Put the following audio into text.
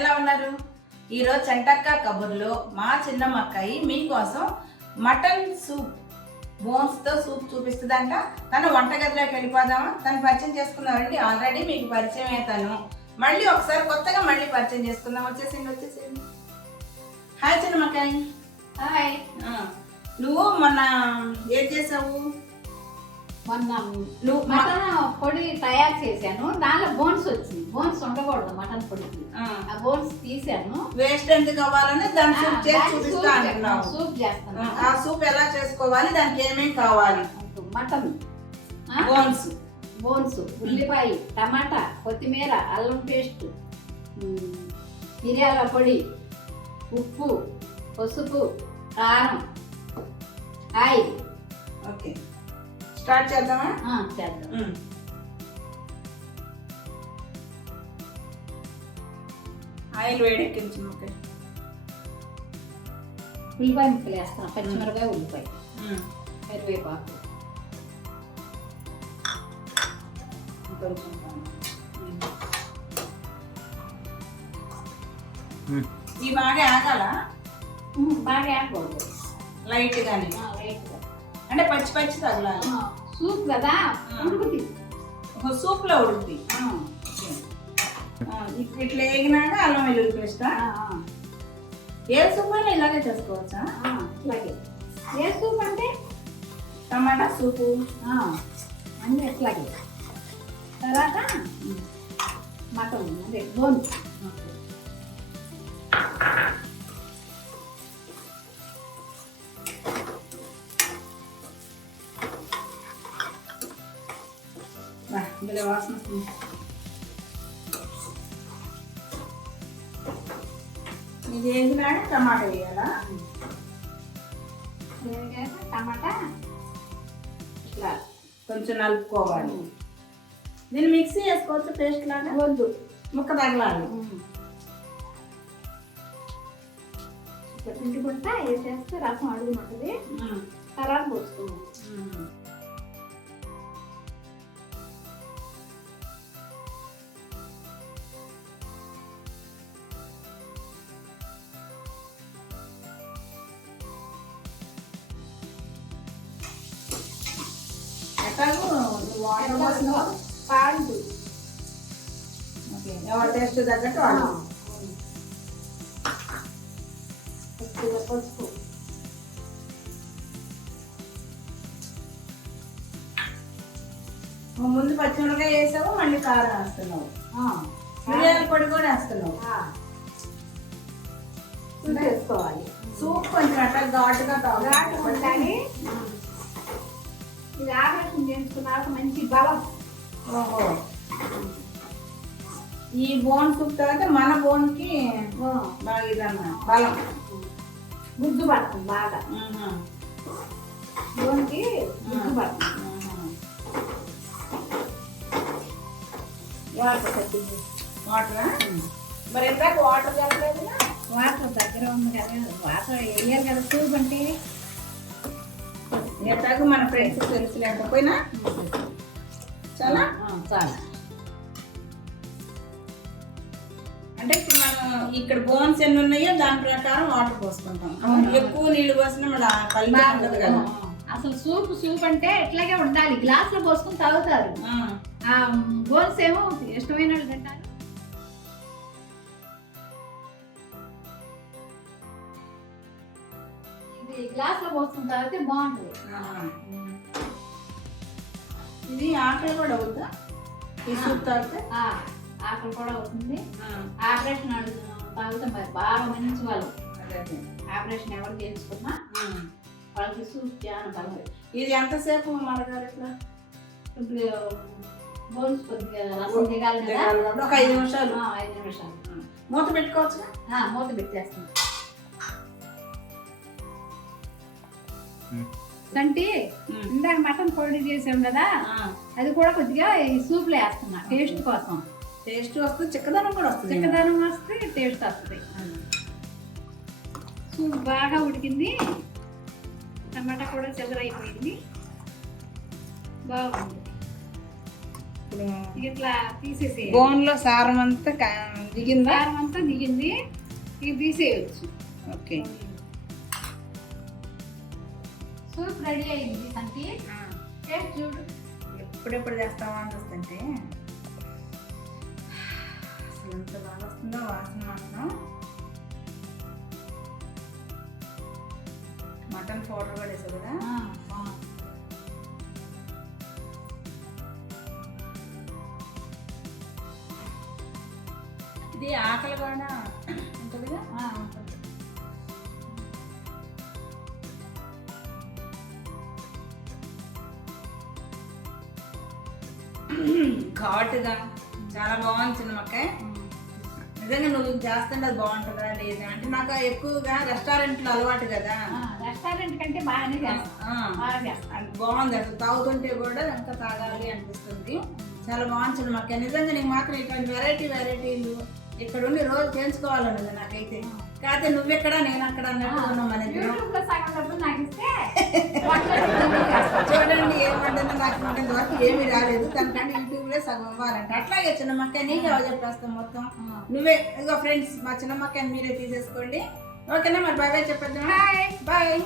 ఎలా ఉన్నారు? ఈరోజు చంటక్క కబుర్లో మా చిన్నమ్మక్కాయి మీకోసం మటన్ సూప్ బోన్స్తో సూప్ చూపిస్తుందంట. తను వంటగదిలోకి వెళ్ళిపోదామా? తను పరిచయం చేసుకున్నామండి, ఆల్రెడీ మీకు పరిచయం అవుతాను. మళ్ళీ ఒకసారి కొత్తగా మళ్ళీ పరిచయం చేసుకుందాం. వచ్చేసింది. హాయ్ చిన్నమ్మక్కాయి. హాయ్. నువ్వు మొన్న ఏం చేసావు? మొన్న నువ్వు మటన్ పొడి తయారు చేశాను. దానిలో బోన్స్ వచ్చింది. బోన్స్ ఉండకూడదు మటన్ పొడికి. ఆ బోన్స్ తీసాను. వేస్ట్ ఎందుకు కావాలని దాని సూప్ చేసి చూపిస్తా అంటున్నావు. సూప్ చేస్తాను. ఆ సూప్ ఎలా చేసుకోవాలి, దానికి ఏమేమి కావాలి? మటన్ బోన్స్, ఉల్లిపాయ, టమాటా, కొత్తిమీర, అల్లం పేస్ట్, మిరియాల పొడి, ఉప్పు, పసుపు, కారం, ఆయిల్. ఓకే, స్టార్ట్ చేద్దామా? చేద్దాం. ఆయిల్ వేడెక్కించు. ఓకే, ఉల్లిపాయ ముక్కలు వేస్తాను. పచ్చిమిరపకాయ, ఉల్లిపాయ, కరివేపాకు, ఇవి బాగా ఆగాల? బాగా ఆగకూడదు, లైట్ గానే, అంటే పచ్చి తగలాలి. సూప్ కదా, ఉడుకుతుంది. సూప్ లో ఉడుకుతుంది. ఇట్లా వేగినాక అల్లం వెల్లుల్లి పేస్ట్. ఏ సూప్ అయినా ఇలాగే చేసుకోవచ్చా? ఇట్లాగే. ఏ సూప్ అంటే టమాటా సూపు అన్నీ ఎట్లాగే. తర్వాత మటన్ అంటే బోన్స్. ఇందులో వాసన వస్తుంది. ఇది వేసినాక టమాటా వేయాలా? టమాటా ఇట్లా కొంచెం నలుపుకోవాలి. దీన్ని మిక్సీ చేసుకోవచ్చు పేస్ట్ లాగా? వద్దు, ముక్క తగలాలి. పిండుకుంటా వేసేస్తే రసం అడుగుమంటుంది. తర్వాత పోసుకోవాలి. వాటర్ పోసిన పాలు. ఓకే, ఎవరి టేస్ట్ తగ్గట్టు వాడు. పసుపు, ముందు పచ్చిమిరపకాయ వేసావు, మళ్ళీ కారం వేస్తున్నావు, మిరియాల పొడి కూడా వేస్తున్నావు. వేసుకోవాలి. సూప్ కొంచెం అట్లా ఘాటుగా ఉండాలి. ఇది ఆపరేషన్ చేసుకున్నాక మంచి బలం. ఓహో, ఈ బోన్ సూప్ తర్వాత మన బోన్ కి బాగా ఇదన్న బలం, గుజ్జు పడుతుంది బాగా. బోన్కి గుజ్జు పడుతుంది. వాటర్ తగ్గింది. వాటరా? మరి ఇందాక వాటర్ జరగలేదు? వాటర్ దగ్గర ఉంది కదా, వాటర్ వేయాలి కదా సూప్ అంటే. ఎట్లాగో మన ఫ్రెండ్స్ తెలుసు లేకపోయినా చాలా అంటే మనం ఇక్కడ బోన్స్ ఎన్ని ఉన్నాయో దాని ప్రకారం వాటర్ పోసుకుంటాం. ఎక్కువ నీళ్లు పోసినా మన పల్లి ఉండదు కదా. అసలు సూప్ అంటే ఇట్లాగే ఉండాలి. గ్లాస్ లో పోసుకుని తాగుతారు. బోన్స్ ఏమో ఇష్టమైన వాళ్ళు తింటారు. ఇది గ్లాస్ లో పోసుకుని తాగితే బాగుంటుంది. ఇది ఆకలి కూడా అవుతుందా ఈ సూప్ తాగితే? ఆకలి కూడా అవుతుంది. ఆపరేషన్ తాగితే మరి బాగా మంచి వాళ్ళు. ఆపరేషన్ ఎవరు చేయించుకున్నా వాళ్ళకి సూప్ చాలా బాగా. ఇది ఎంతసేపు మరగాలి? ఇట్లా ఇప్పుడు బోన్స్ కొద్దిగా రసం దిగాలి కదా, ఒక 5 నిమిషాలు. 5 నిమిషాలు మూత పెట్టుకోవచ్చు. మూత పెట్టేస్తాం. అంటే ఇందాక మటన్ పొడి చేసాం కదా, అది కూడా కొద్దిగా ఈ సూప్ లో వేస్తున్నా టేస్ట్ కోసం. టేస్ట్ వస్తుంది, చిక్కదనం కూడా వస్తుంది. చిక్కదనం వస్తే టేస్ట్ వస్తుంది. సూప్ బాగా ఉడికింది. టమాటా కూడా చెదరైపోయింది. బాగుంది. ఇప్పుడు ఇట్లా తీసేసి బోన్లో సారం అంతా దిగిందా? దారం అంతా దిగింది, ఇది తీసేయచ్చు. ఓకే, సూప్ రెడీ అయింది సంటి. టేస్ట్ చూడు. ఎప్పుడెప్పుడు చేస్తావా అని వస్తుంటే అసలు ఎంత బాగా వస్తుందో వాసన మాత్రం. మటన్ పౌడర్ కూడా వేసావు కదా? బాగుంది. ఇది ఆకలి కూడా ఉంటుందిగా. ఉంటుంది. ఘాటుగా చాలా బాగుంది చిన్నమ్మకాయ. నిజంగా నువ్వు చేస్తుంటే అది బాగుంటుందా లేదా అంటే నాకు ఎక్కువగా రెస్టారెంట్లో అలవాటు కదా. రెస్టారెంట్ కంటే బాగానే చేస్తాను. అది బాగుంది, అసలు తాగుతుంటే కూడా ఇంకా తాగాలి అనిపిస్తుంది. చాలా బాగుంది చిన్నమ్మకాయ. నిజంగా నీకు మాత్రం ఇటువంటి వెరైటీలు ఇక్కడ ఉండి రోజు చేయించుకోవాలన్నది నాకైతే. కాకపోతే నువ్వెక్కడ నేను అక్కడ అన్నట్టు ఉన్నాం మన ఇద్దరం. చూడండి ఏమంటుందో నాకు వంటల వరకు ఏమీ రాలేదు, తనకంటే యూట్యూబ్లో సగం అవ్వాలంట. అట్లాగే చిన్నమ్మక్క నీకే చెప్పేస్తాం మొత్తం. నువ్వే ఇదిగో ఫ్రెండ్స్, మా చిన్నమ్మక్కని మీరే తీసేసుకోండి. ఓకేనా మరి? బాయ్ బాయ్ చెప్పేద్దాం. బాయ్.